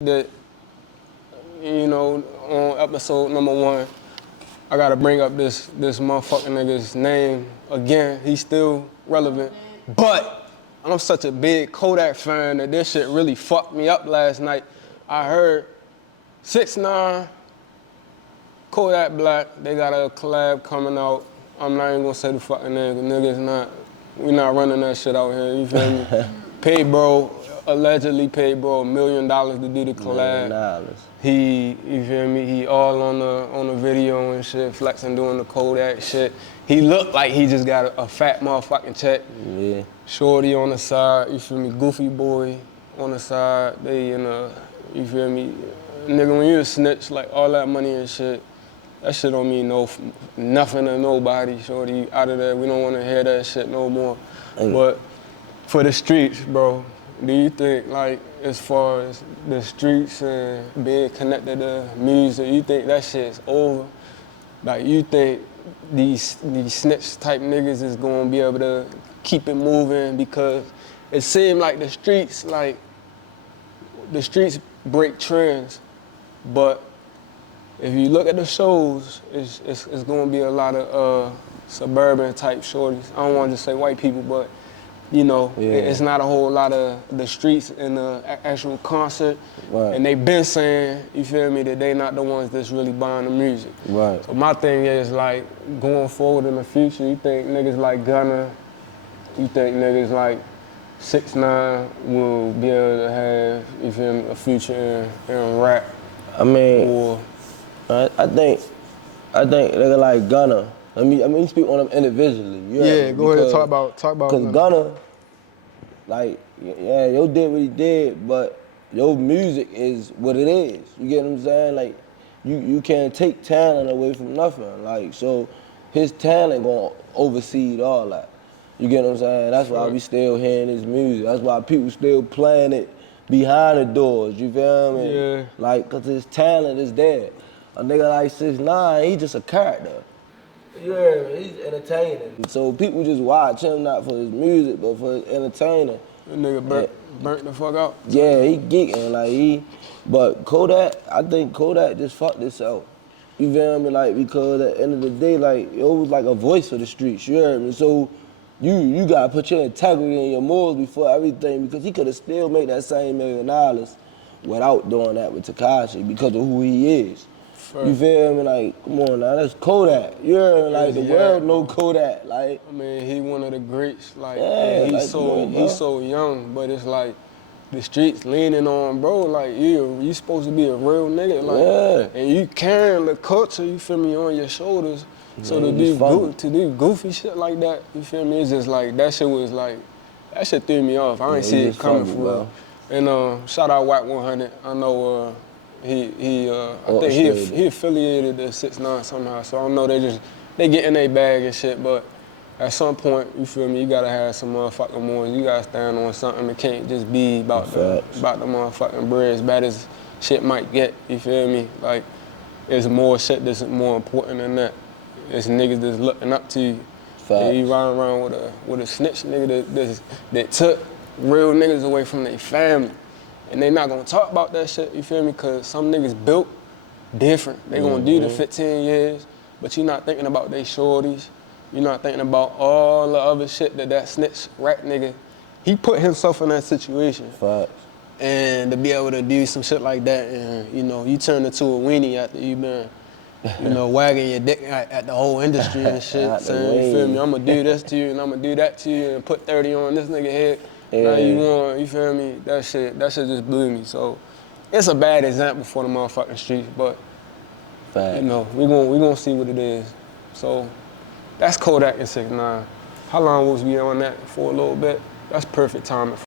That, you know, on episode number 1, I gotta bring up this motherfucking nigga's name again. He's still relevant. But I'm such a big Kodak fan that this shit really fucked me up last night. I heard 6ix9ine, Kodak Black, they got a collab coming out. I'm not even gonna say the fucking name, we not running that shit out here, you feel me? Paid bro, allegedly paid bro $1 million to do the collab. $1 million. You feel me? He all on the video and shit, flexing, doing the Kodak shit. He looked like he just got a fat motherfucking check. Yeah. Shorty on the side, you feel me? Goofy boy on the side. They you feel me? Nigga, when you a snitch, like all that money and shit, that shit don't mean nothing to nobody, shorty. Out of there, we don't wanna hear that shit no more. But for the streets, bro, do you think, like, as far as the streets and being connected to music, you think that shit's over? Like, you think these snitch type niggas is gonna be able to keep it moving? Because it seemed like the streets break trends, but if you look at the shows, it's gonna be a lot of suburban type shorties. I don't wanna just say white people, but you know, it's not a whole lot of the streets in the actual concert. Right. And they been saying, you feel me, that they not the ones that's really buying the music. Right. So my thing is, like, going forward in the future, you think niggas like Gunna, you think niggas like 6ix9ine will be able to have, you feel me, a future in rap? I mean, or I think nigga like Gunna. I mean, speak on them individually. Go ahead, talk about Cause Gunna, like, yeah, yo did what he did, but your music is what it is. You get what I'm saying? Like, you can't take talent away from nothing. Like, so his talent gonna oversee all that. You get what I'm saying? That's why we still hearing his music. That's why people still playing it behind the doors. You feel me? Yeah. Like, cause his talent is there. A nigga like 6ix9ine, he just a character. Yeah, he's entertaining. So people just watch him not for his music, but for his entertaining. that nigga burnt the fuck out. Yeah, he geeking, like but Kodak, I think Kodak just fucked himself. You feel me? Like, because at the end of the day, like, it was like a voice for the streets, you heard me? So you gotta put your integrity and your morals before everything, because he could have still made that same $1 million without doing that with Tekashi because of who he is. You feel me? Like, come on now, that's Kodak. You heard me? Like, the world know Kodak. Like, I mean, he one of the greats. Like, yeah, he's so young, but it's like the streets leaning on, bro. Like, you supposed to be a real nigga, like, and you carrying the culture, you feel me, on your shoulders. So to do goofy shit like that, you feel me? It's just like that shit threw me off. I ain't see it coming for real. And shout out Wack 100. I know I think he affiliated to 6ix9ine somehow. So I know they get in their bag and shit, but at some point, you feel me, you gotta have some motherfucking more. You gotta stand on something. It can't just be about the motherfucking bread, as bad as shit might get, you feel me? Like, there's more shit that's more important than that. It's niggas that's looking up to you. And you riding around with a snitch nigga that took real niggas away from their family. And they not gonna talk about that shit, you feel me? Cause some niggas built different. They gonna do the 15 years, but you're not thinking about they shorties. You're not thinking about all the other shit that snitch rap nigga, he put himself in that situation. Facts. And to be able to do some shit like that, and you know, you turn into a weenie after you been, you know, wagging your dick at the whole industry and shit, saying, you feel me, I'm gonna do this to you and I'm gonna do that to you and put 30 on this nigga head. Now you feel me? That shit just blew me. So it's a bad example for the motherfucking streets, but you know, we gonna see what it is. So that's Kodak and 6ix9ine. How long was we on that for? A little bit? That's perfect timing.